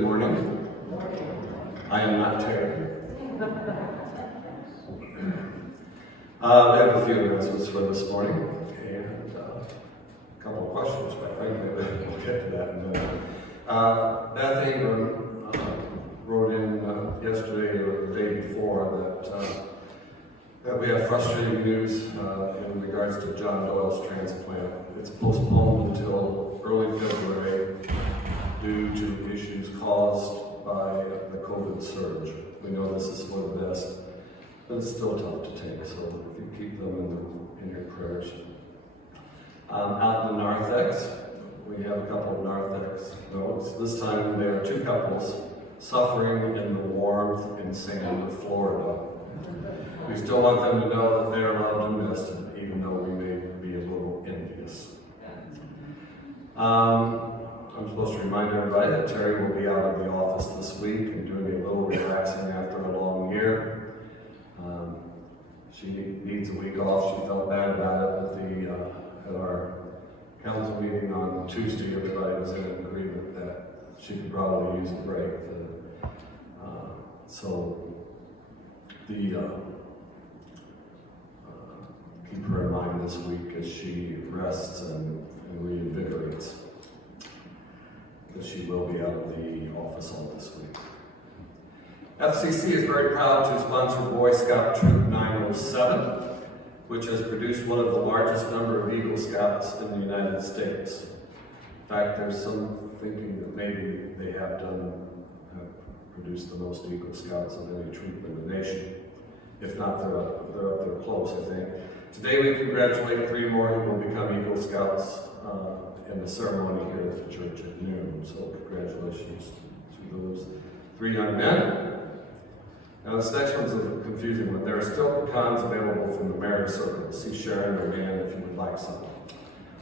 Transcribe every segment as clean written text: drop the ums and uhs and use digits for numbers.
Good morning. I am not Terry. I have a few announcements for this morning and a couple of questions, quite frankly, but we'll get to that in a minute. Beth Ingram wrote in yesterday or the day before that we have frustrating news in regards to John Doyle's transplant. It's postponed until early February due to issues caused by the COVID surge. We know this is for the best, but it's still tough to take, so if you keep them in your prayers. Out in the narthex, we have a couple of narthex notes. This time there are two couples suffering in the warmth and sand of Florida. We still want them to know that they are allowed to miss it, even though we may be a little envious. I'm supposed to remind everybody that Terry will be out of the office this week and doing a little relaxing after a long year. She needs a week off. She felt bad about it at our council meeting on Tuesday. Everybody was in agreement that she could probably use a break. Keep her in mind this week as she rests and reinvigorates, because she will be out of the office all this week. FCC is very proud to sponsor Boy Scout Troop 907, which has produced one of the largest number of Eagle Scouts in the United States. In fact, there's some thinking that maybe they have produced the most Eagle Scouts of any troop in the nation. If not, they're up there close, I think. Today we congratulate 3 more who will become Eagle Scouts in the ceremony here at the church at noon. So congratulations to those 3 young men. Now this next one's a confusing one. There are still pecans available from the marriage circle. See Sharon or Dan if you would like some.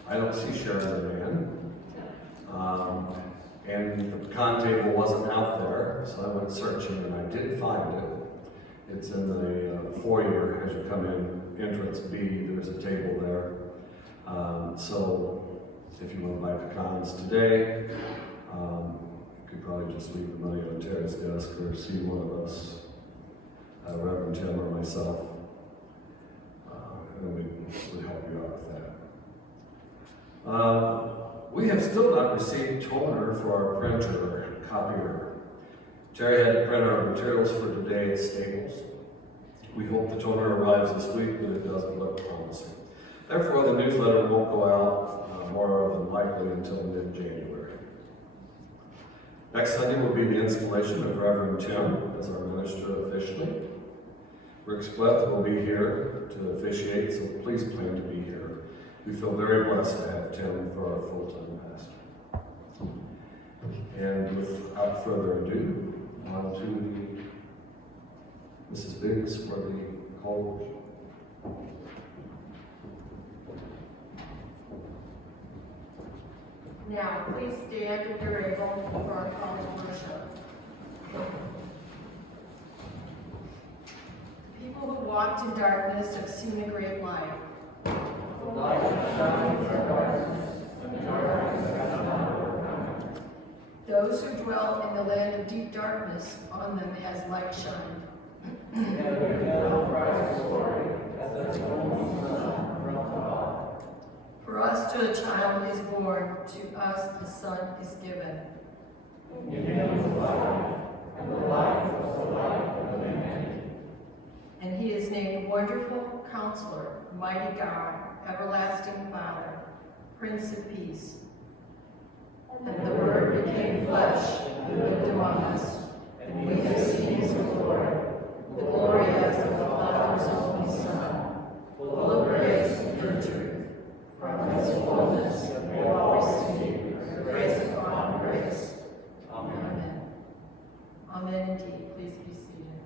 I don't see Sharon or Dan. And the pecan table wasn't out there, so I went searching and I did find it. It's in the foyer as you come in, entrance B, there's a table there. So if you want to buy pecans today, you could probably just leave the money on Terry's desk or see one of us, Reverend Tim or myself, and we would help you out with that. We have still not received toner for our printer copier. Terry had to print our materials for today at Staples. We hope the toner arrives this week, but it doesn't look promising. Therefore, the newsletter won't go out more than likely until mid-January. Next Sunday will be the installation of Reverend Tim as our minister officially. Rick Spleth will be here to officiate, so please plan to be here. We feel very blessed to have Tim for our full-time pastor. And without further ado, on to Mrs. Biggs for the call. Now, please stand if you're able for our call to worship. People who walked in darkness have seen a great light. The light shines in darkness, and the darkness has not overcome it. Those who dwell in the land of deep darkness, on them has light shined. And we tell Christ's story as the only Son from God. For us to a child is born, to us a son is given. In him is life, and the life was the light of humanity. And he is named Wonderful Counselor, Mighty God, Everlasting Father, Prince of Peace. And the Word became flesh and lived among us, and we have seen his glory, the glory as of the Father's only Son, full of grace and truth. From his fullness we all receive grace upon grace. Amen. Amen indeed. Please be seated.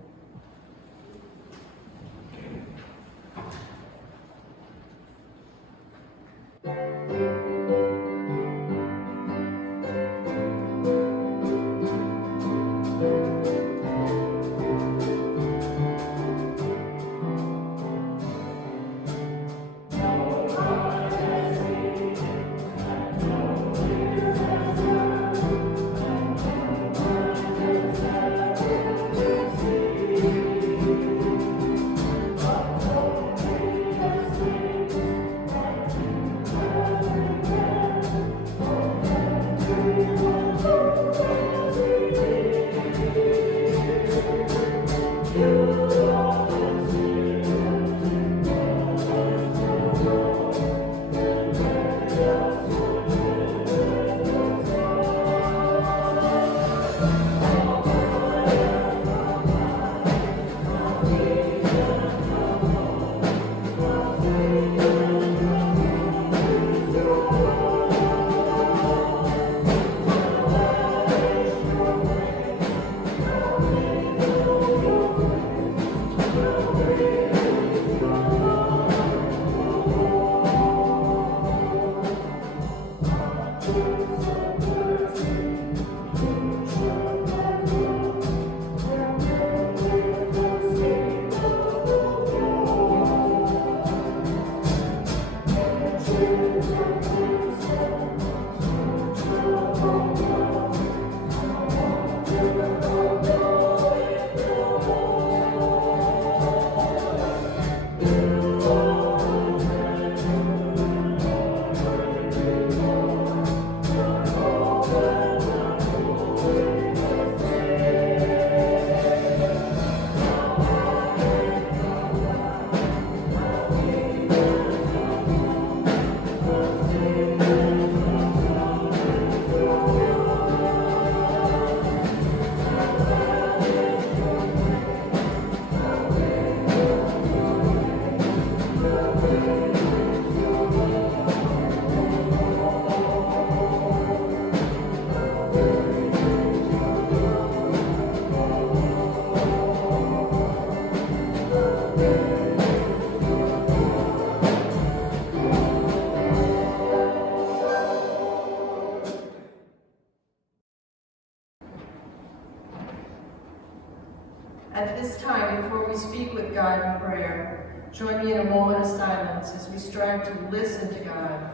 with God in prayer. Join me in a moment of silence as we strive to listen to God.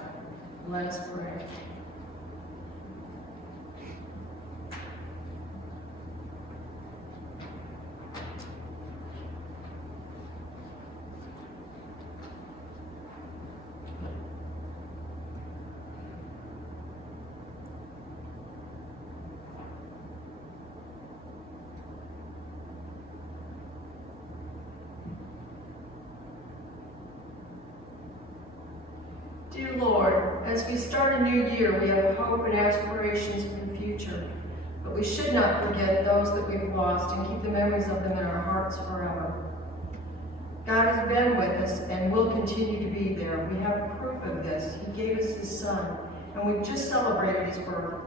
Let us pray. Dear Lord, as we start a new year, we have hope and aspirations for the future, but we should not forget those that we've lost and keep the memories of them in our hearts forever. God has been with us and will continue to be there. We have proof of this. He gave us his Son, and we've just celebrated his birth.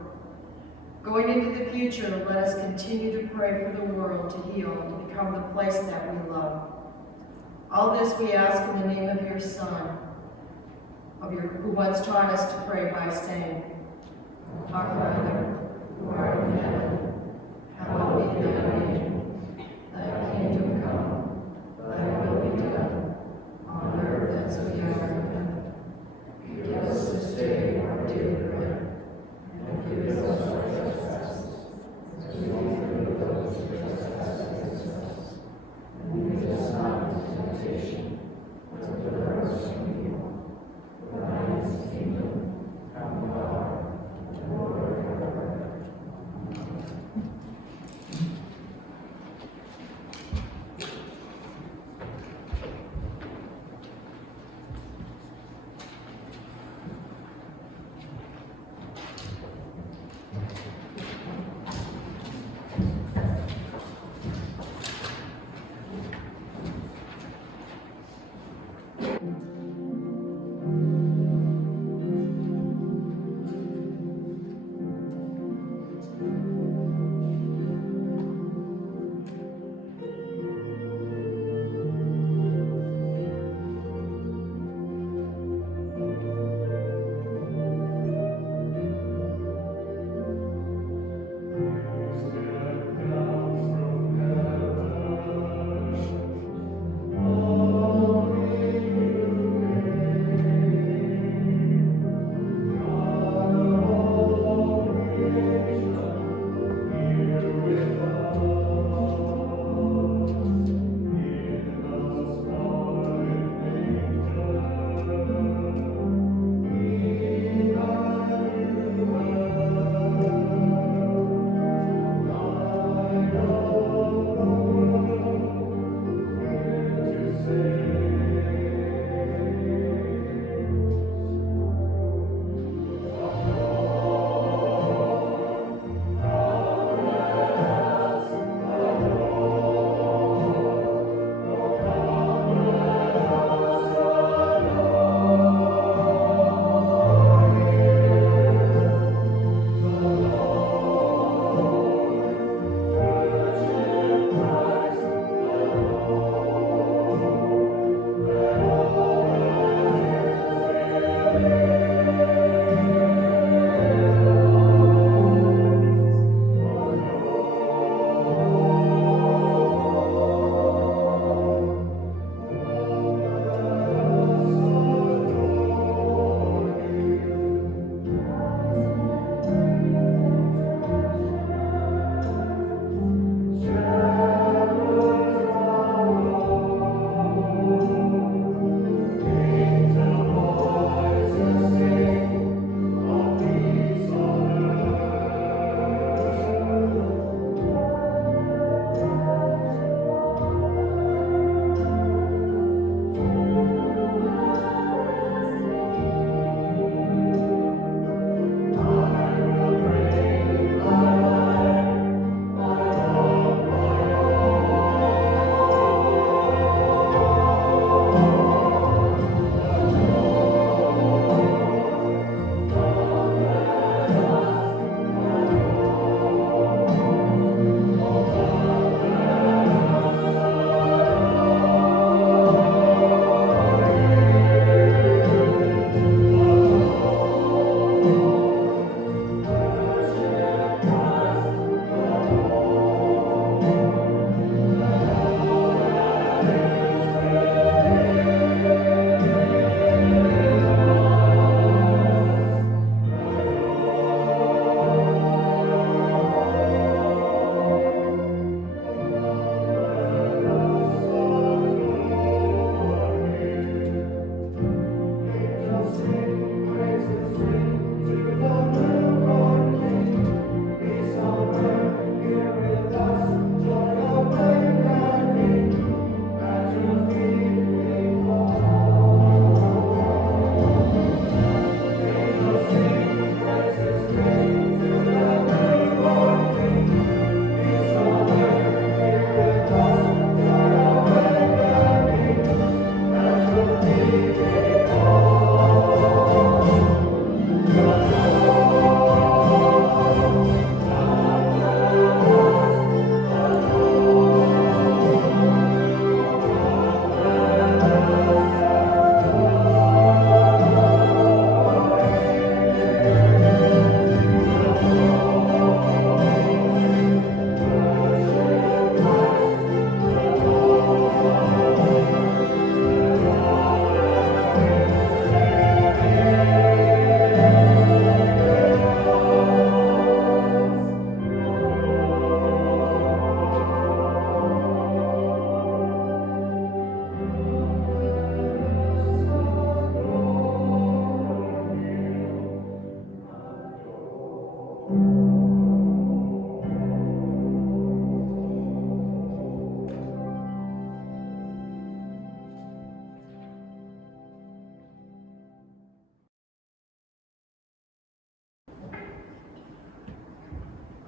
Going into the future, let us continue to pray for the world to heal and to become the place that we love. All this we ask in the name of your Son, who once taught us to pray by saying, Our Father, who art in heaven, hallowed be thy name. Thy kingdom come, thy will be done, on earth as it is in heaven. Give us this day our daily bread, and forgive us our trespasses, as we forgive those who trespass against us. And lead us not into temptation, but deliver us from evil. For thine is the kingdom, and the power, and the glory forever.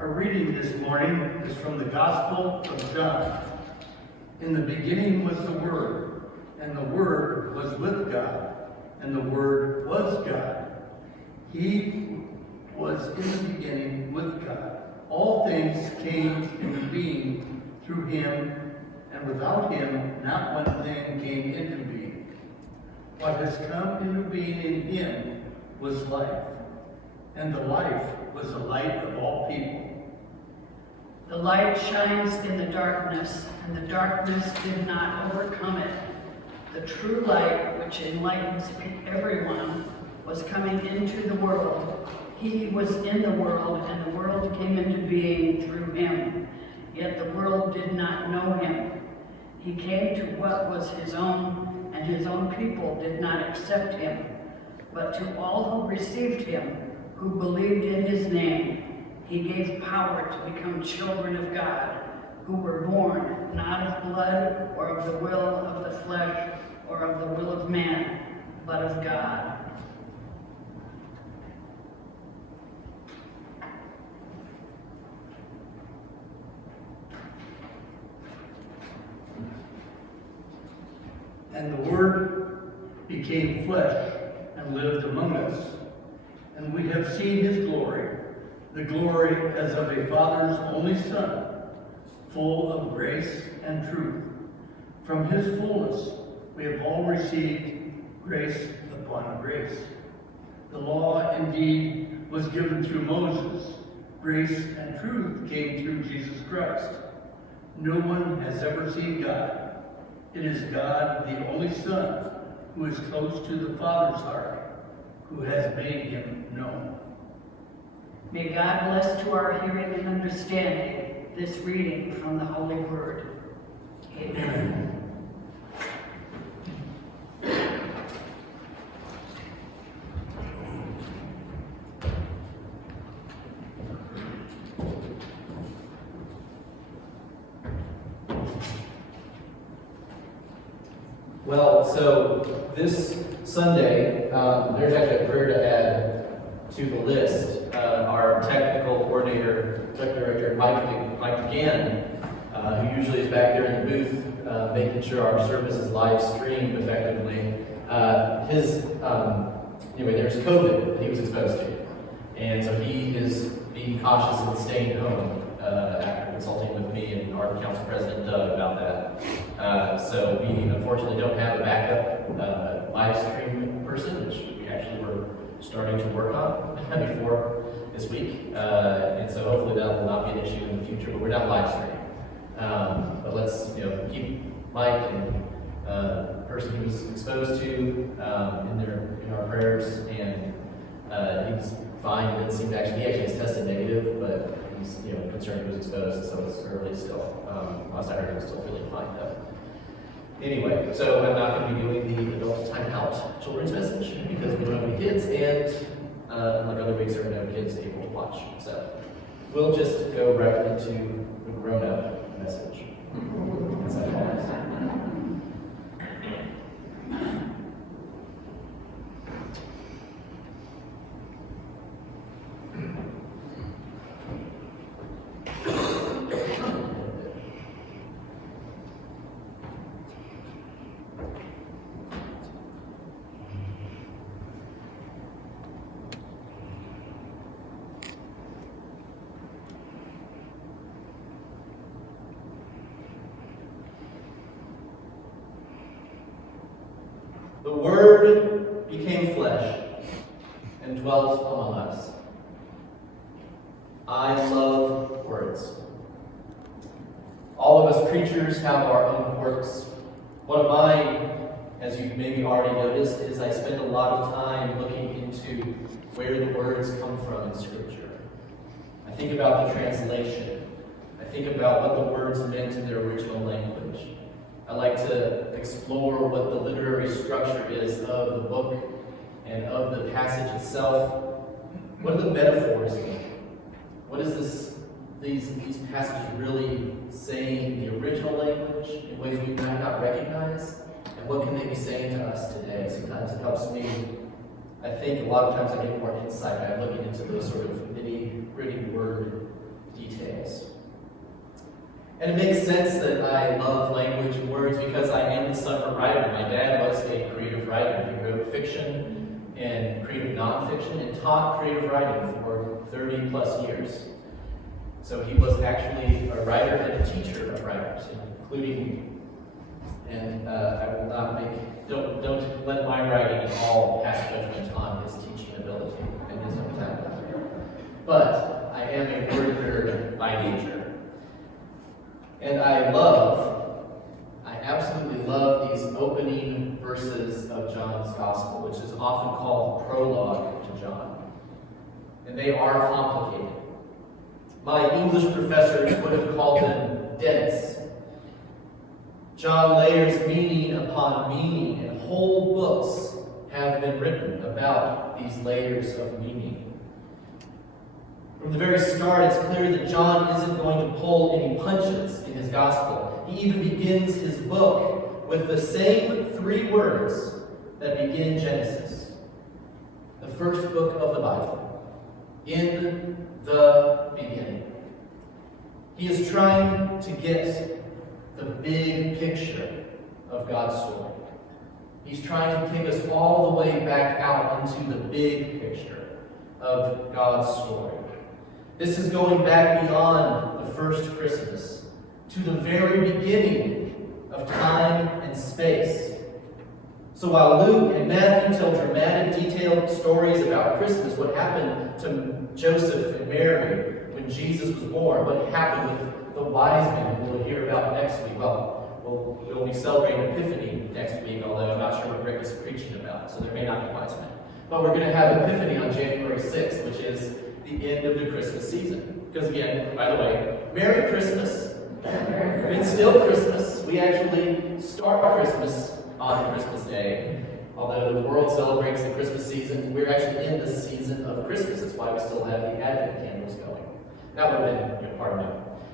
Our reading this morning is from the Gospel of John. In the beginning was the Word, and the Word was with God, and the Word was God. He was in the beginning with God. All things came into being through him, and without him not one thing came into being. What has come into being in him was life, and the life was the light of all people. The light shines in the darkness, and the darkness did not overcome it. The true light, which enlightens everyone, was coming into the world. He was in the world, and the world came into being through him. Yet the world did not know him. He came to what was his own, and his own people did not accept him. But to all who received him, who believed in his name, he gave power to become children of God, who were born not of blood or of the will of the flesh or of the will of man, but of God. And the Word became flesh and lived among us. And we have seen his glory, the glory as of a Father's only Son, full of grace and truth. From his fullness we have all received grace upon grace. The law indeed was given through Moses. Grace and truth came through Jesus Christ. No one has ever seen God. It is God, the only Son, who is close to the Father's heart, who has made him known. May God bless to our hearing and understanding this reading from the Holy Word. Amen. Well, so this Sunday, there's actually a prayer to add to the list. Our technical coordinator, tech director, Mike DeGan, who usually is back there in the booth, making sure our service is live streamed effectively. There's COVID that he was exposed to. And so he is being cautious and staying home after consulting with me and our council president, Doug, about that. So we unfortunately don't have a backup live stream person, which we actually were starting to work on before this week. And so hopefully that will not be an issue in the future, but we're not live streaming. But let's keep Mike and the person he was exposed to in our prayers, and he's fine. He actually has tested negative, but he's concerned he was exposed, so it's early still. Last I heard he was still feeling fine though. Anyway, so I'm not going to be doing the adult timeout children's message because we don't have any kids, and like other weeks, there are no kids able to watch. So we'll just go right into the grown-up message. That's how it is. The Word became flesh and dwelt among us. I love words. All of us preachers have our own quirks. One of mine, as you've maybe already noticed, is I spend a lot of time looking into where the words come from in Scripture. I think about the translation. I think about what the words meant in their original language. I like to explore what the literary structure is of the book and of the passage itself. What are the metaphors mean? What is these passages really saying in the original language in ways we might not recognize? And what can they be saying to us today? Sometimes it helps me. I think a lot of times I get more insight by looking into those sort of nitty-gritty word details. And it makes sense that I love language and words because I am the son of a writer. My dad was a creative writer. He wrote fiction and creative nonfiction and taught creative writing for 30 plus years. So he was actually a writer and a teacher of writers, including me. And I will not don't let my writing at all pass judgment on his teaching ability and his own talent. But I am a word nerd by nature. And I absolutely love these opening verses of John's Gospel, which is often called prologue to John. And they are complicated. My English professors would have called them dense. John layers meaning upon meaning, and whole books have been written about these layers of meaning. From the very start, it's clear that John isn't going to pull any punches in his gospel. He even begins his book with the same 3 words that begin Genesis, the first book of the Bible, in the beginning. He is trying to get the big picture of God's story. He's trying to take us all the way back out into the big picture of God's story. This is going back beyond the first Christmas to the very beginning of time and space. So while Luke and Matthew tell dramatic, detailed stories about Christmas, what happened to Joseph and Mary when Jesus was born, what happened with the wise men who we'll hear about next week. Well, we'll be celebrating Epiphany next week, although I'm not sure what Rick is preaching about, so there may not be wise men. But we're going to have Epiphany on January 6th, which is the end of the Christmas season. Because again, by the way, Merry Christmas. It's still Christmas. We actually start Christmas on Christmas Day. Although the world celebrates the Christmas season, we're actually in the season of Christmas. That's why we still have the Advent candles going. That would have been part of my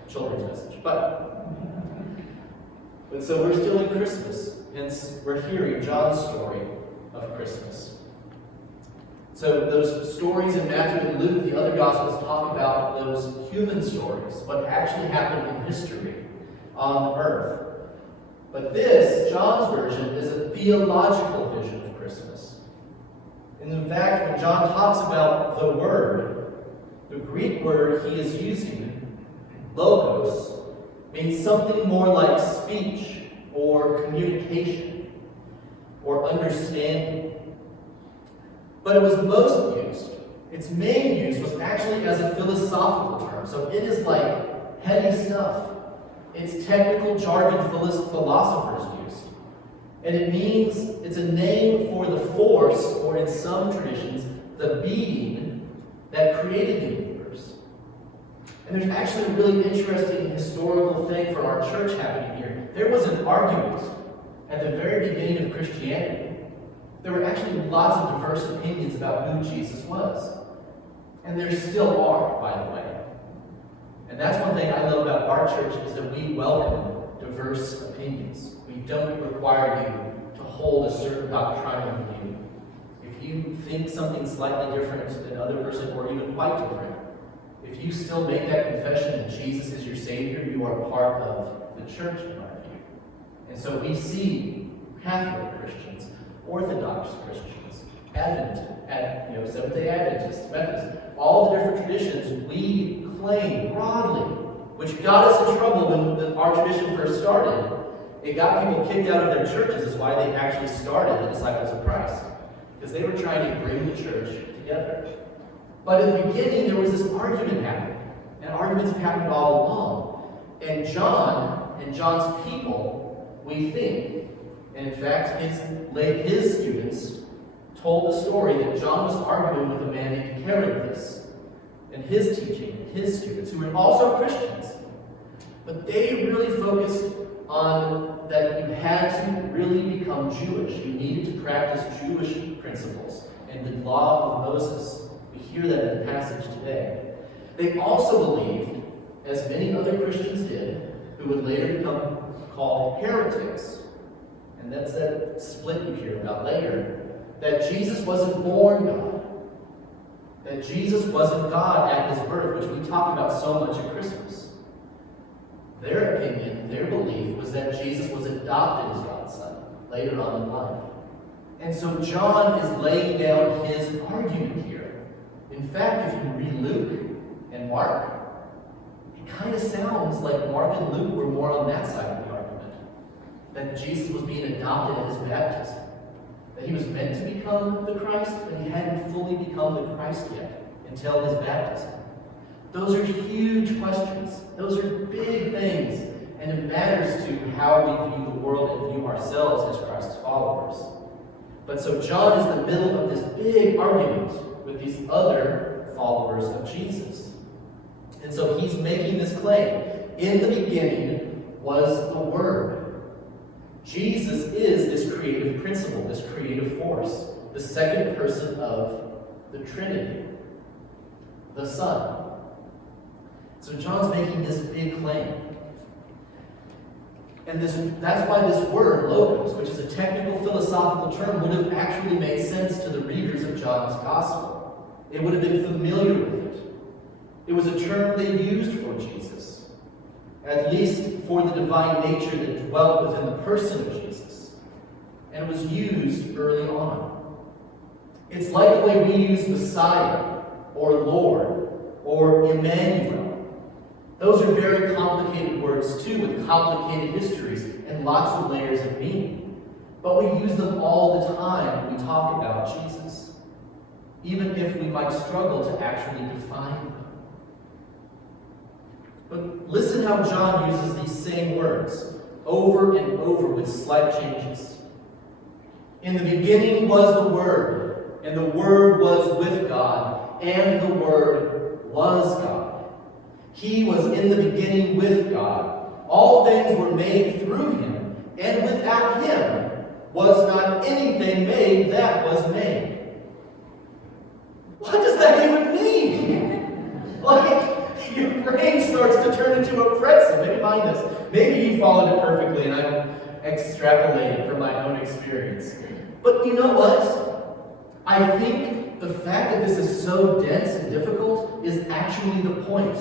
children's message. But so we're still in Christmas. Hence, we're hearing John's story of Christmas. So those stories in Matthew and Luke, the other Gospels, talk about those human stories, what actually happened in history on earth. But this, John's version, is a theological vision of Christmas. And in fact, when John talks about the Word, the Greek word he is using, logos, means something more like speech or communication or understanding. But it was most used, its main use was actually as a philosophical term. So it is like heady stuff. It's technical jargon philosophers use. And it means it's a name for the force, or in some traditions, the being that created the universe. And there's actually a really interesting historical thing for our church happening here. There was an argument at the very beginning of Christianity. There were actually lots of diverse opinions about who Jesus was. And there still are, by the way. And that's one thing I love about our church, is that we welcome diverse opinions. We don't require you to hold a certain doctrinal view. If you think something slightly different than the other person, or even quite different, if you still make that confession that Jesus is your Savior, you are part of the church, in our view. And so we see Catholic Christians, Orthodox Christians, Seventh-day Adventists, Methodists, all the different traditions we claim broadly, which got us in trouble when our tradition first started. It got people kicked out of their churches, is why they actually started the Disciples of Christ, because they were trying to bring the church together. But in the beginning, there was this argument happening, and arguments have happened all along. And John and John's people, we think, and in fact, his students told the story that John was arguing with a man named Herod, and his teaching, his students, who were also Christians. But they really focused on that you had to really become Jewish. You needed to practice Jewish principles and the law of Moses. We hear that in the passage today. They also believed, as many other Christians did, who would later become called heretics, and that's that split you hear about later, that Jesus wasn't born God, that Jesus wasn't God at his birth, which we talk about so much at Christmas. Their opinion, their belief, was that Jesus was adopted as God's son later on in life. And so John is laying down his argument here. In fact, if you read Luke and Mark, it kind of sounds like Mark and Luke were more on that side of the argument. That Jesus was being adopted at his baptism. That he was meant to become the Christ, but he hadn't fully become the Christ yet until his baptism. Those are huge questions. Those are big things. And it matters to how we view the world and view ourselves as Christ's followers. But so John is in the middle of this big argument with these other followers of Jesus. And so he's making this claim. In the beginning was the Word. Jesus is this creative principle, this creative force, the second person of the Trinity, the Son. So John's making this big claim. And that's why this word, logos, which is a technical philosophical term, would have actually made sense to the readers of John's Gospel. It would have been familiar with it. It was a term they used for Jesus, at least for the divine nature that dwelt within the person of Jesus. And it was used early on. It's like the way we use Messiah, or Lord, or Emmanuel. Those are very complicated words too, with complicated histories and lots of layers of meaning. But we use them all the time when we talk about Jesus, even if we might struggle to actually define them. But listen how John uses these same words over and over with slight changes. In the beginning was the Word, and the Word was with God, and the Word was God. He was in the beginning with God. All things were made through him, and without him was not anything made that was made. What does that even mean? Like, your brain starts to turn into a pretzel. Maybe mine does. Maybe you followed it perfectly, and I'm extrapolating from my own experience. But you know what? I think the fact that this is so dense and difficult is actually the point.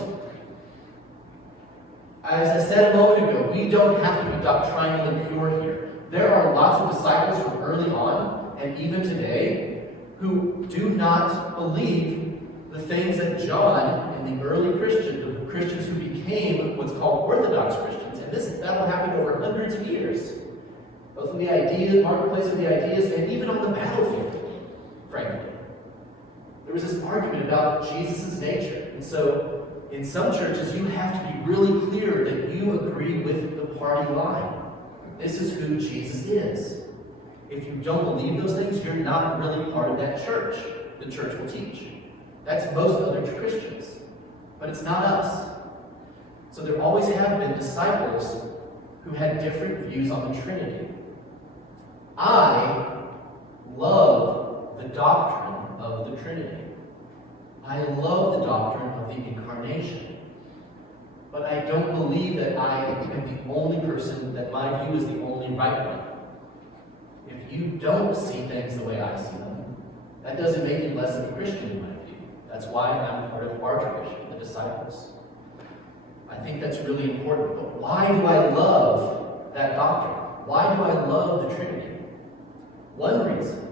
As I said a moment ago, we don't have to be doctrinally pure here. There are lots of disciples from early on, and even today, who do not believe the things that John and the early Christians, the Christians who became what's called Orthodox Christians, and that'll happen over hundreds of years, both in the ideas, marketplace of the ideas, and even on the battlefield, frankly. There was this argument about Jesus' nature, and so in some churches, you have to be really clear that you agree with the party line. This is who Jesus is. If you don't believe those things, you're not really part of that church. The church will teach. That's most other Christians. But it's not us. So there always have been disciples who had different views on the Trinity. I love the doctrine of the Trinity. I love the doctrine of the Incarnation. But I don't believe that I am the only person, that my view is the only right one. If you don't see things the way I see them, that doesn't make you less of a Christian in my view. That's why I'm part of our tradition, the disciples. I think that's really important. But why do I love that doctrine? Why do I love the Trinity? One reason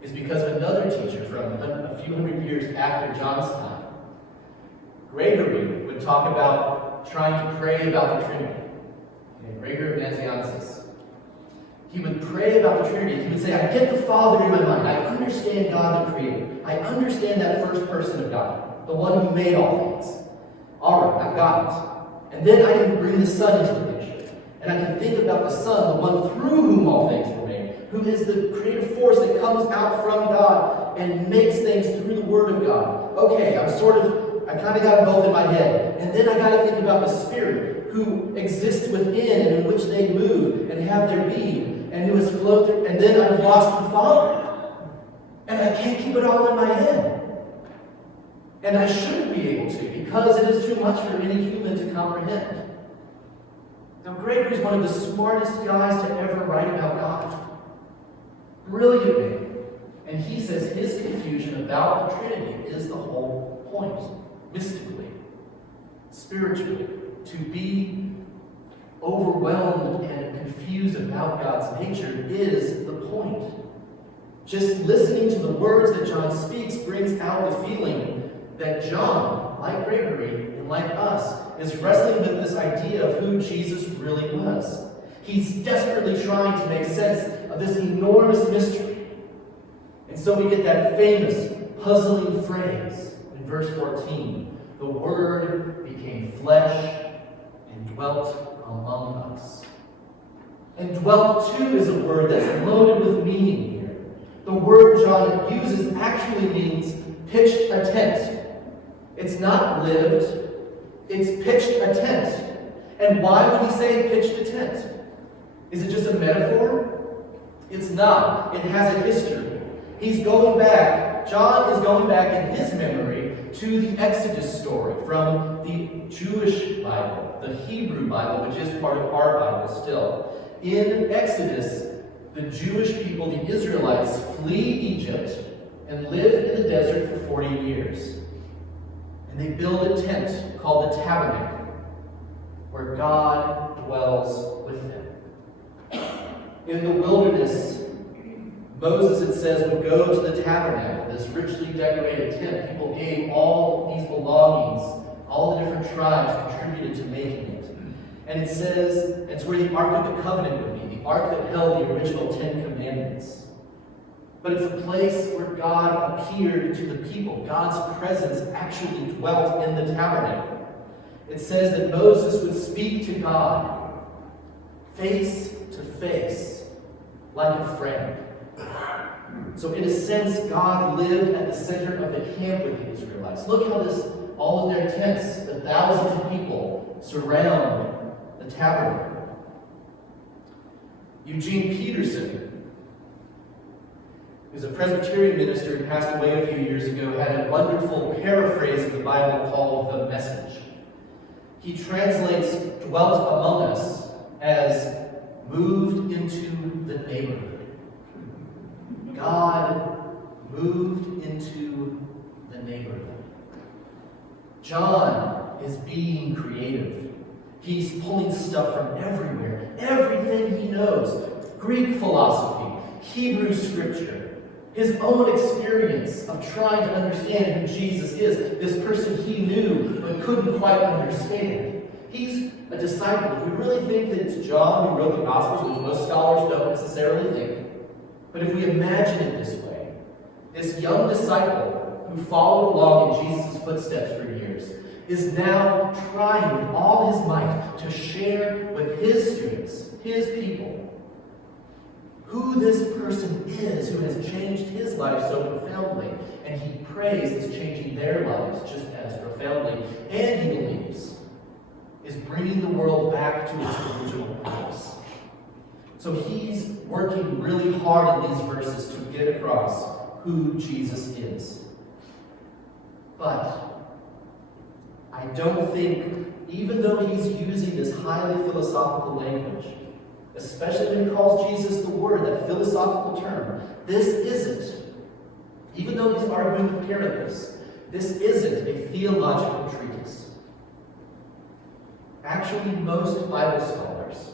is because of another teacher from a few hundred years after John's time. Gregory would talk about trying to pray about the Trinity. Gregory of Nazianzus. He would pray about the Trinity. He would say, I get the Father in my mind. I understand God the Creator. I understand that first person of God, the one who made all things. All right, I've got it. And then I can bring the Son into the picture. And I can think about the Son, the one through whom all things were made, who is the creative force that comes out from God and makes things through the Word of God. Okay, I kind of got them both in my head. And then I got to think about the Spirit, who exists within and in which they move and have their being, and who has flowed through. And then I've lost the Father. And I can't keep it all in my head. And I shouldn't be able to, because it is too much for any human to comprehend. Now, Gregory's one of the smartest guys to ever write about God. Brilliant man. And he says his confusion about the Trinity is the whole point, mystically, spiritually. To be overwhelmed and confused about God's nature is the point. Just listening to the words that John speaks brings out the feeling that John, like Gregory and like us, is wrestling with this idea of who Jesus really was. He's desperately trying to make sense of this enormous mystery. And so we get that famous, puzzling phrase in verse 14, "The Word became flesh and dwelt among us." And dwelt, too, is a word that's loaded with meaning here. The word John uses actually means pitched a tent. It's not lived, it's pitched a tent. And why would he say pitched a tent? Is it just a metaphor? It's not. It has a history. John is going back in his memory to the Exodus story from the Jewish Bible, the Hebrew Bible, which is part of our Bible still. In Exodus, the Jewish people, the Israelites, flee Egypt and live in the desert for 40 years. And they build a tent called the tabernacle, where God dwells with them. In the wilderness, Moses, it says, would go to the tabernacle, this richly decorated tent. People gave all these belongings, all the different tribes contributed to making it. And it says it's where the Ark of the Covenant would be, the Ark that held the original 10 Commandments. But it's a place where God appeared to the people. God's presence actually dwelt in the tabernacle. It says that Moses would speak to God face to face, like a friend. So in a sense, God lived at the center of the camp with the Israelites. Look how all of their tents, the thousands of people, surround the tabernacle. Eugene Peterson, who's a Presbyterian minister who passed away a few years ago, had a wonderful paraphrase of the Bible called The Message. He translates dwelt among us as moved into the neighborhood. God moved into the neighborhood. John is being creative. He's pulling stuff from everywhere, everything he knows. Greek philosophy, Hebrew scripture, his own experience of trying to understand who Jesus is, this person he knew but couldn't quite understand. He's a disciple. If we really think that it's John who wrote the Gospels, which most scholars don't necessarily think, but if we imagine it this way, this young disciple who followed along in Jesus' footsteps for years is now trying with all his might to share with his students, his people, who this person is who has changed his life so profoundly. And he prays it's changing their lives just as profoundly. And he believes is bringing the world back to its original purpose. So he's working really hard in these verses to get across who Jesus is. But I don't think, even though he's using this highly philosophical language, especially when he calls Jesus the Word, that philosophical term, this isn't, even though he's arguing comparing this isn't a theological treatise. Actually, most Bible scholars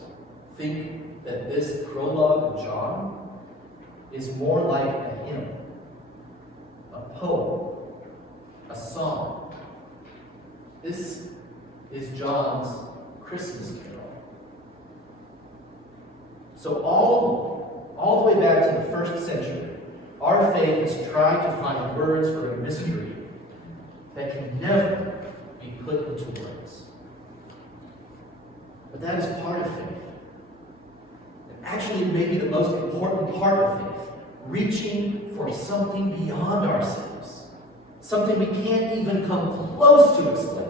think that this prologue of John is more like a hymn, a poem, a song. This is John's Christmas carol. So all the way back to the 1st century, our faith is trying to find words for a mystery that can never be put into words. But that is part of faith. And actually, maybe the most important part of faith, reaching for something beyond ourselves, something we can't even come close to explain.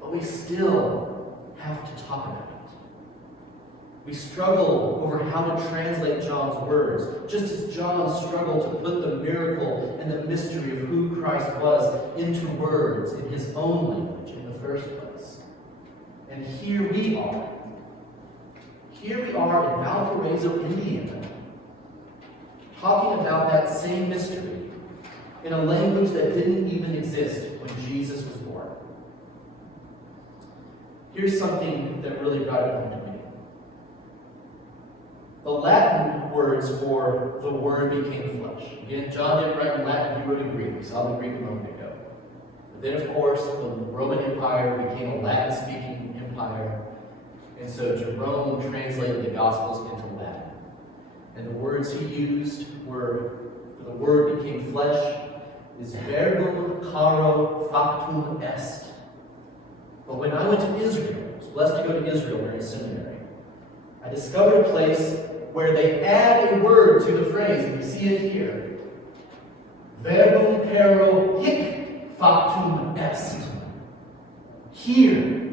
But we still have to talk about it. We struggle over how to translate John's words, just as John struggled to put the miracle and the mystery of who Christ was into words in his own language in the first place. And here we are. Here we are in Valparaiso, Indiana, talking about that same mystery in a language that didn't even exist when Jesus was born. Here's something that really brought it home to me. The Latin words for the Word became flesh. Again, John didn't write in Latin, he wrote in Greek. We saw the Greek a moment ago. But then, of course, the Roman Empire became a Latin-speaking empire. And so Jerome translated the Gospels into Latin. And the words he used were, the Word became flesh, is verbum caro factum est. But when I went to Israel, I was blessed to go to Israel during seminary, I discovered a place where they add a word to the phrase, and you see it here. Verbum caro hic factum est. Here.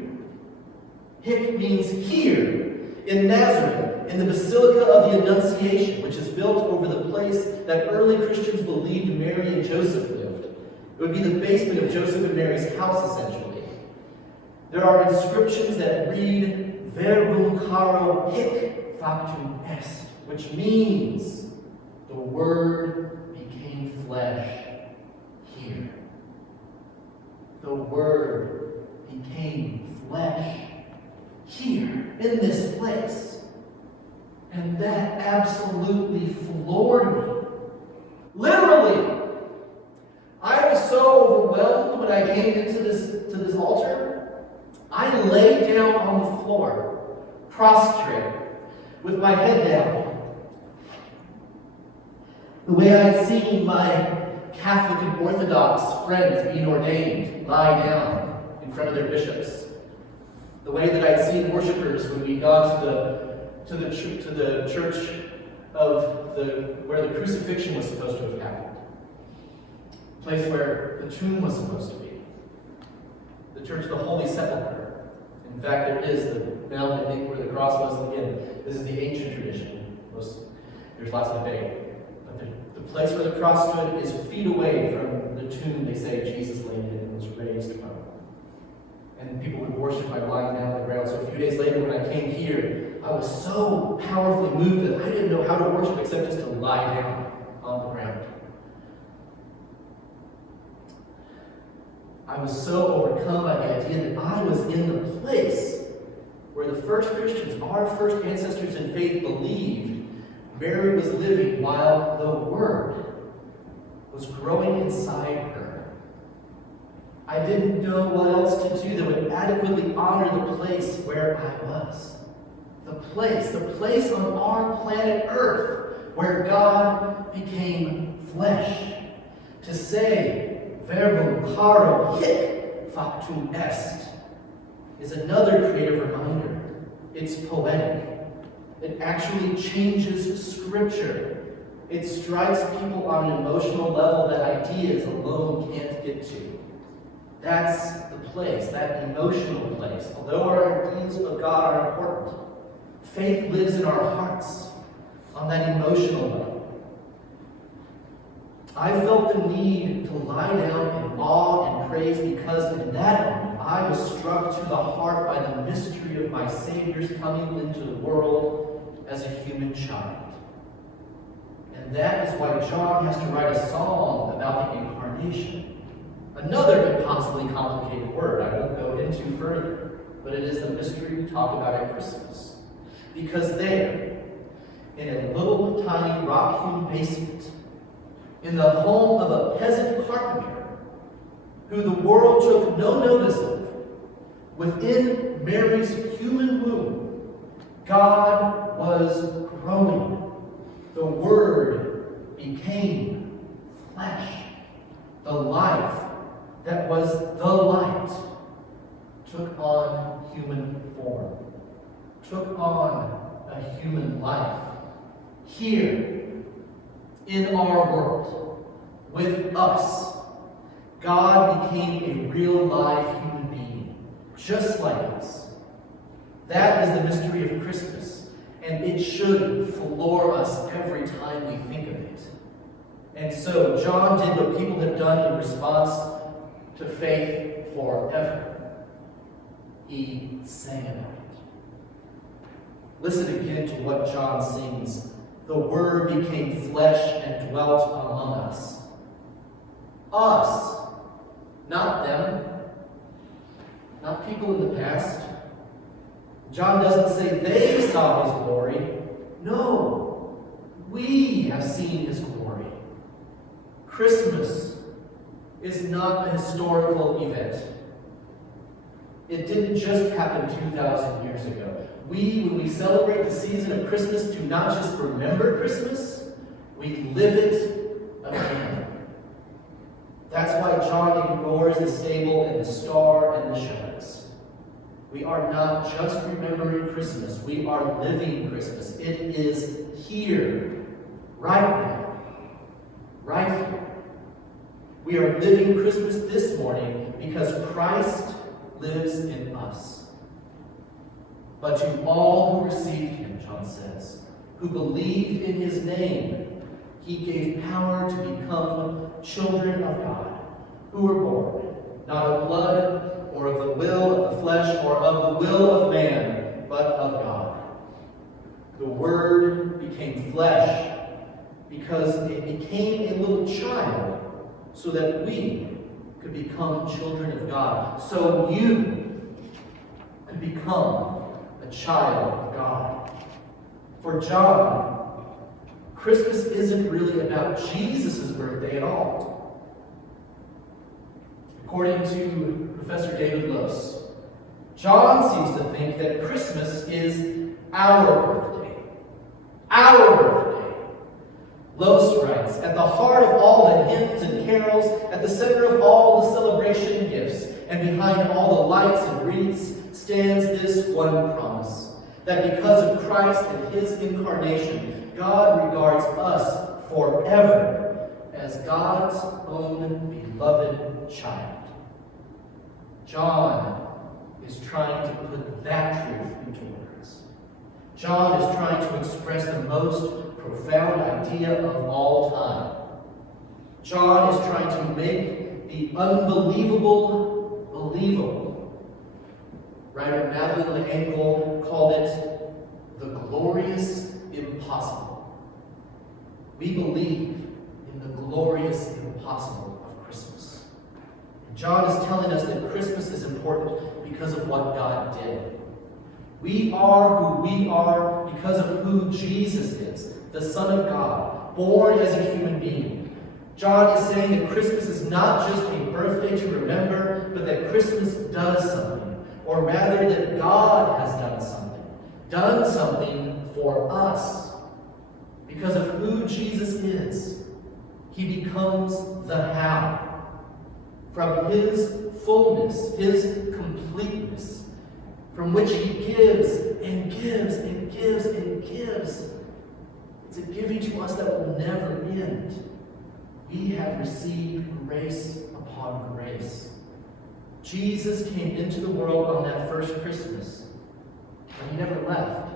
Hic means here, in Nazareth, in the Basilica of the Annunciation, which is built over the place that early Christians believed Mary and Joseph lived. It would be the basement of Joseph and Mary's house, essentially. There are inscriptions that read, Verbum caro hic factum est, which means the Word became flesh here. The Word became flesh here, in this place. And that absolutely floored me. Literally. I was so overwhelmed when I came into this altar, I lay down on the floor, prostrate, with my head down. The way I'd seen my Catholic and Orthodox friends being ordained lie down in front of their bishops. The way that I'd seen worshipers when we got to the church of where the crucifixion was supposed to have happened. The place where the tomb was supposed to be. The church of the Holy Sepulchre. In fact, there is the mound, I think, where the cross was. Again, this is the ancient tradition. There's lots of debate. But the place where the cross stood is feet away from the tomb they say Jesus laid in and was raised from. And people would worship by lying down on the ground. So a few days later, when I came here, I was so powerfully moved that I didn't know how to worship except just to lie down on the ground. I was so overcome by the idea that I was in the place where the first Christians, our first ancestors in faith, believed Mary was living while the Word was growing inside her. I didn't know what else to do that would adequately honor the place where I was. The place on our planet Earth where God became flesh. To say, verbum caro hic factum est, is another creative reminder. It's poetic. It actually changes Scripture. It strikes people on an emotional level that ideas alone can't get to. That's the place, that emotional place. Although our ideas of God are important, faith lives in our hearts on that emotional level. I felt the need to lie down in awe and praise because in that moment I was struck to the heart by the mystery of my Savior's coming into the world as a human child. And that is why John has to write a song about the incarnation. Another impossibly complicated word I won't go into further, but it is the mystery we talk about at Christmas. Because there, in a little tiny rock-hewn basement, in the home of a peasant carpenter, who the world took no notice of, within Mary's human womb, God was growing. The Word became flesh. The life that was the light took on human form, took on a human life. Here, in our world, with us, God became a real live human being, just like us. That is the mystery of Christmas, and it should floor us every time we think of it. And so John did what people have done in response to faith forever. He sang about it. Listen again to what John sings. The the Word became flesh and dwelt among us. Us, not them, not people in the past. John doesn't say they saw his glory. No, we have seen his glory. Christmas is not a historical event. It didn't just happen 2,000 years ago. When we celebrate the season of Christmas, do not just remember Christmas, we live it again. That's why John ignores the stable and the star and the shepherds. We are not just remembering Christmas, we are living Christmas. It is here, right now, right here. We are living Christmas this morning because Christ lives in us. But to all who received him, John says, who believed in his name, he gave power to become children of God, who were born, not of blood, or of the will of the flesh, or of the will of man, but of God. The Word became flesh because it became a little child so that we could become children of God. So you could become a child of God. For John, Christmas isn't really about Jesus' birthday at all. According to Professor David Lose, John seems to think that Christmas is our birthday. Our birthday. Lose writes, at the heart of all the hymns and carols, at the center of all the celebration gifts, and behind all the lights and wreaths, stands this one promise, that because of Christ and his incarnation, God regards us forever as God's own beloved child. John is trying to put that truth into words. John is trying to express the most profound idea of all time. John is trying to make the unbelievable believable. Writer Madeline Engel called it the glorious impossible. We believe in the glorious impossible of Christmas. And John is telling us that Christmas is important because of what God did. We are who we are because of who Jesus is, the Son of God, born as a human being. John is saying that Christmas is not just a birthday to remember, but that Christmas does something, or rather that God has done something for us. Because of who Jesus is, he becomes the how. From his fullness, his completeness, from which he gives and gives and gives and gives. It's a giving to us that will never end. We have received grace upon grace. Jesus came into the world on that first Christmas, but he never left.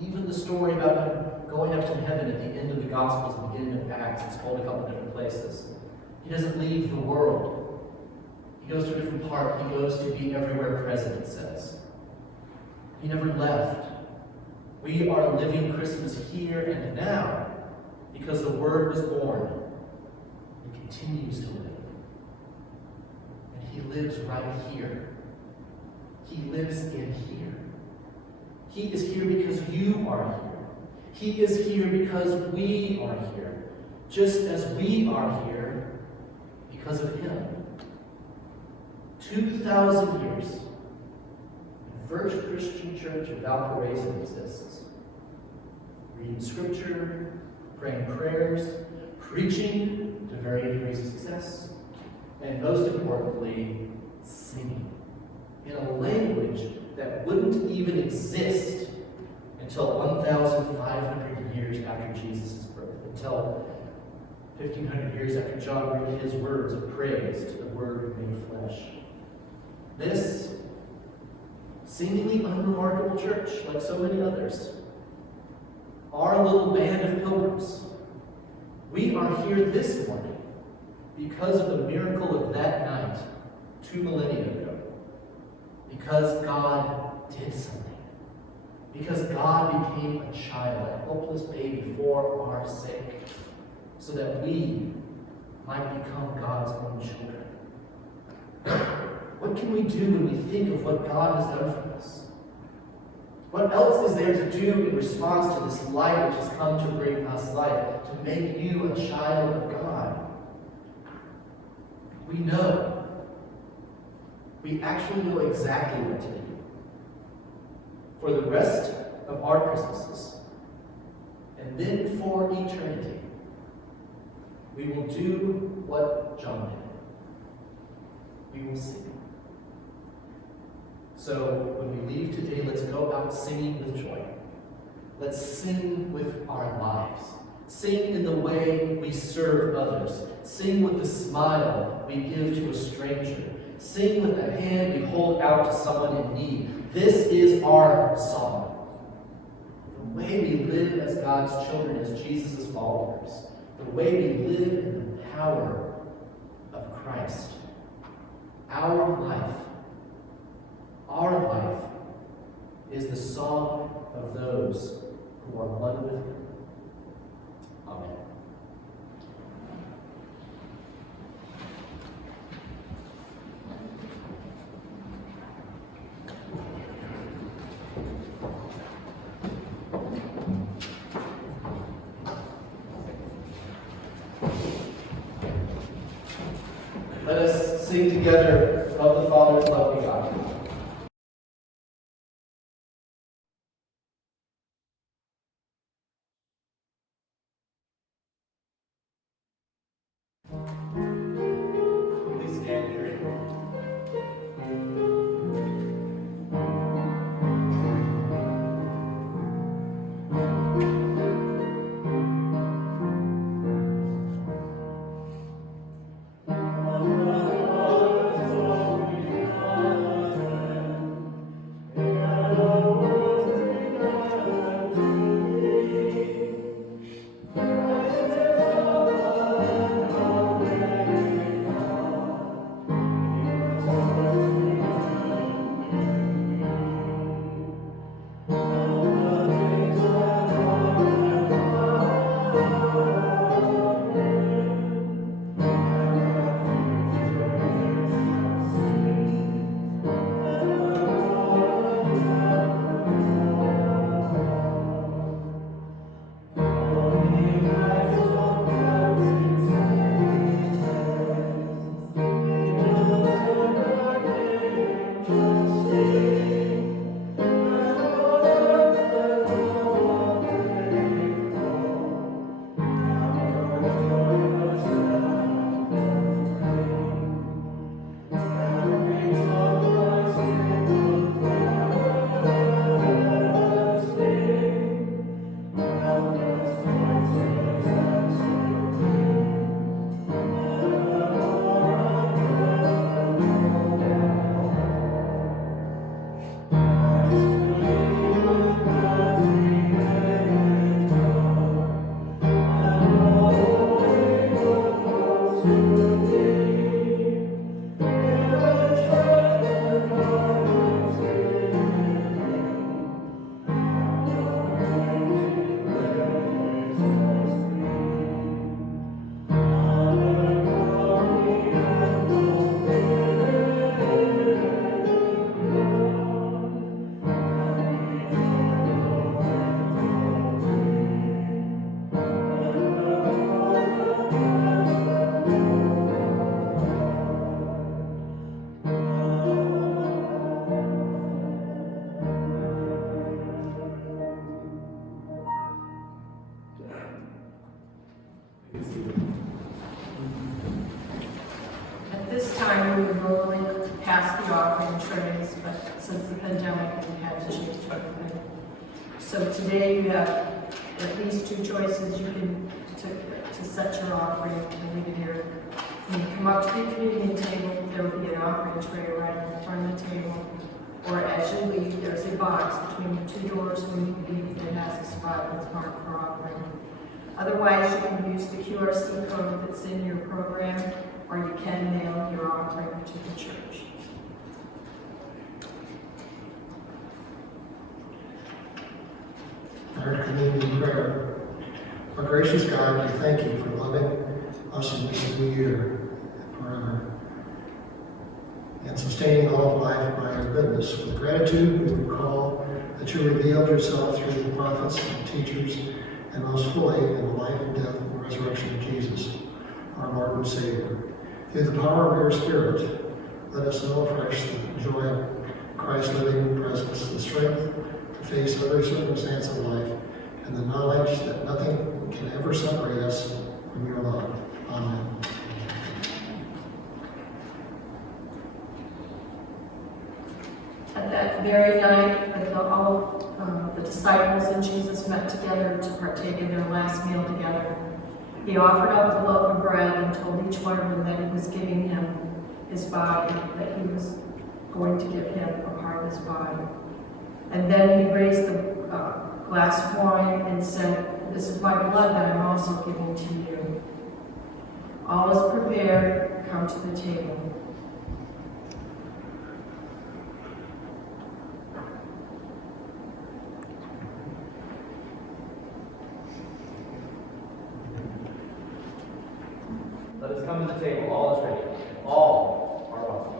Even the story about him going up to heaven at the end of the Gospels and beginning of Acts, it's told a couple different places. He doesn't leave the world. He goes to a different part. He goes to be everywhere present, it says. He never left. We are living Christmas here and now because the Word was born and continues to live. And he lives right here. He lives in here. He is here because you are here. He is here because we are here. Just as we are here because of him. 2,000 years. The first Christian church of Valparaiso exists. Reading scripture, praying prayers, preaching to varying degrees of success, and most importantly, singing in a language that wouldn't even exist until 1,500 years after Jesus' birth, until 1,500 years after John wrote his words of praise to the Word made flesh. This seemingly unremarkable church, like so many others, our little band of pilgrims, we are here this morning because of the miracle of that night 2 millennia ago. Because God did something. Because God became a child, a helpless baby for our sake, so that we might become God's own children. What can we do when we think of what God has done for us? What else is there to do in response to this light which has come to bring us life, to make you a child of God? We know. We actually know exactly what to do. For the rest of our Christmases, and then for eternity, we will do what John did. We will sing. So when we leave today, let's go out singing with joy. Let's sing with our lives. Sing in the way we serve others. Sing with the smile we give to a stranger. Sing with the hand we hold out to someone in need. This is our song. The way we live as God's children, as Jesus' followers. The way we live in the power of Christ. Our life is the song of those who are one with Him. Amen. Let us sing together of the Father's love begotten. Please stand here. At this time, we would normally pass the offering trays, but since the pandemic, we had to change it. So today you have at least two choices you can to set your offering and leave it here. When you come up to the communion table, there will be an offering tray right in front of the table. Or as you leave, there's a box between the two doors when you leave that has a spot that's marked for offering. Otherwise, you can use the QRC code that's in your program, or you can mail your offering to the church. our communion prayer. Our gracious God, we thank you for loving us in this new year and forever, and sustaining all of life by your goodness. With gratitude, we recall that you revealed yourself through the prophets and teachers, and most fully in the life and death and resurrection of Jesus, our Lord and Savior. Through the power of your Spirit, let us know afresh the joy of Christ's living presence, the strength to face every circumstance of life, and the knowledge that nothing can ever separate us from your love. Amen. At that very night, that all the disciples and Jesus met together to partake in their last meal together, he offered up the loaf of bread and told each one of them that he was giving him his body, that he was going to give him a part of his body. And then he raised the glass of wine and said, "This is my blood that I'm also giving to you. All is prepared, come to the table." Let us come to the table. All is ready. All are welcome.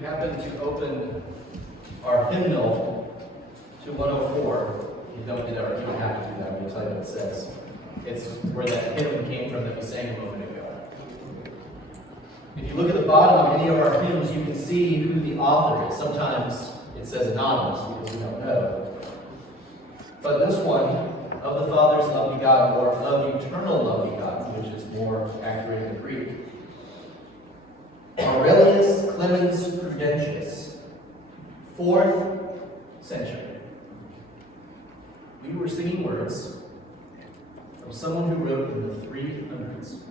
happen to open our hymnal to 104, you don't have to do that, I'm going to tell you what it says. It's where that hymn came from that we sang a moment ago. If you look at the bottom of any of our hymns, you can see who the author is. Sometimes it says anonymous because we don't know. But this one, of the Father's love begotten, or of eternal love begotten, which is more accurate in the Greek. Aurelius Clemens Prudentius, 4th century. We were singing words from someone who wrote in the 300s.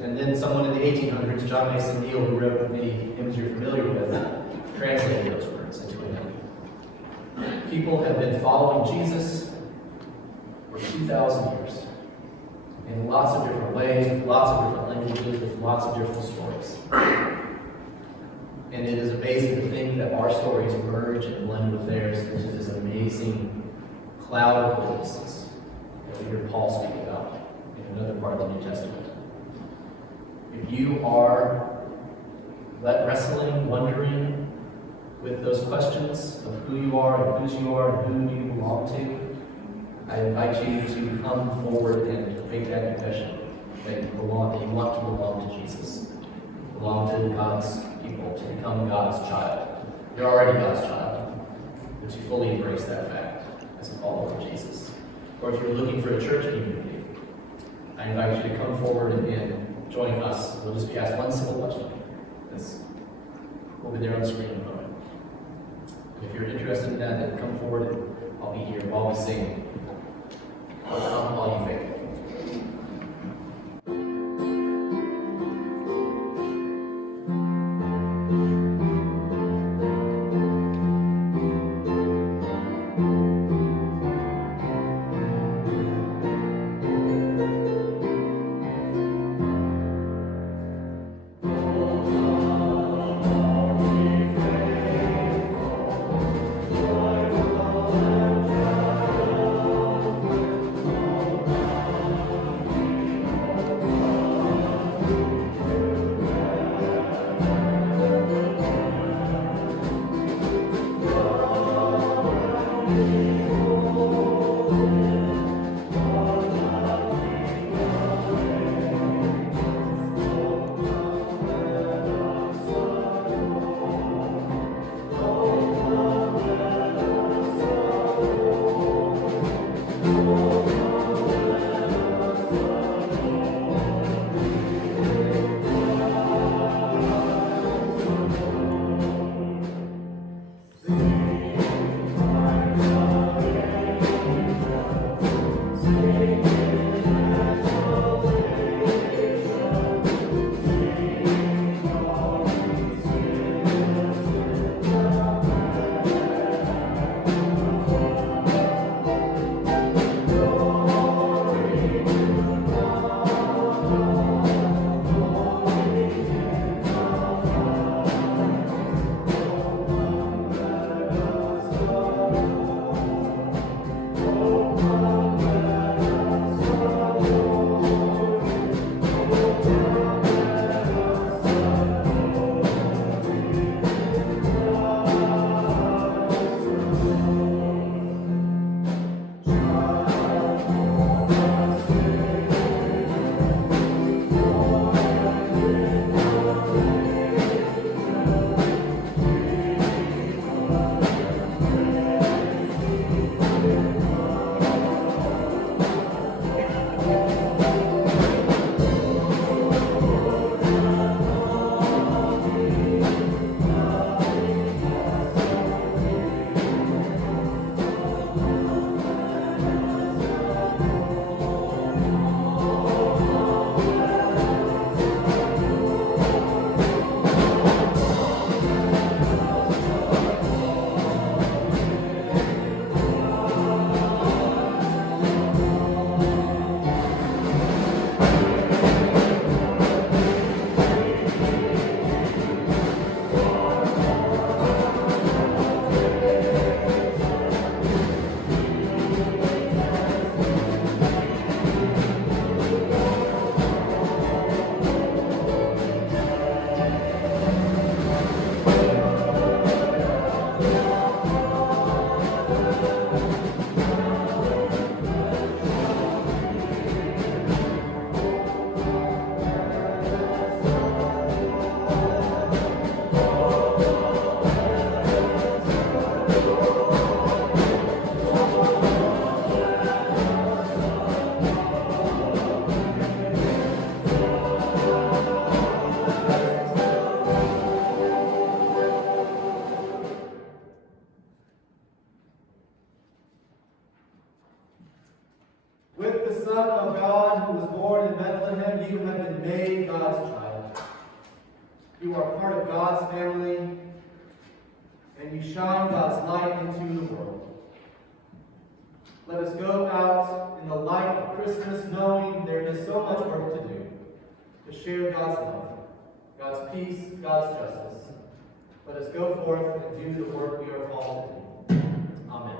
And then someone in the 1800s, John Mason Neal, who wrote many hymns you're familiar with, translated those words into a hymn. People have been following Jesus for 2,000 years in lots of different ways, with lots of different languages, with lots of different stories. And it is amazing to think that our stories merge and blend with theirs into this amazing cloud of witnesses that we hear Paul speak about in another part of the New Testament. If you are wrestling, wondering with those questions of who you are and whose you are and who you belong to, I invite you to come forward and make that confession that you want to belong to Jesus, belong to God's people, to become God's child. You're already God's child, but to fully embrace that fact as a follower of Jesus. Or if you're looking for a church community, I invite you to come forward and join us. We'll just be asked one simple question. We'll be there on the screen in a moment. If you're interested in that, then come forward and I'll be here while we sing. Come, all you faithful. Son of God who was born in Bethlehem, you have been made God's child. You are part of God's family, and you shine God's light into the world. Let us go out in the light of Christmas, knowing there is so much work to do, to share God's love, God's peace, God's justice. Let us go forth and do the work we are called to do. Amen.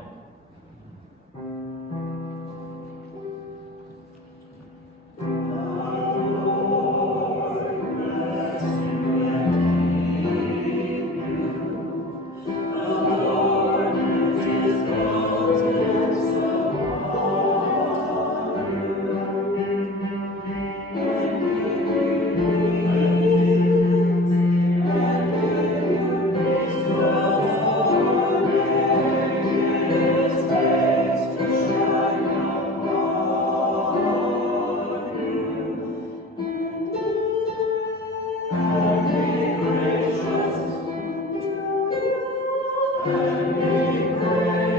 And be praised.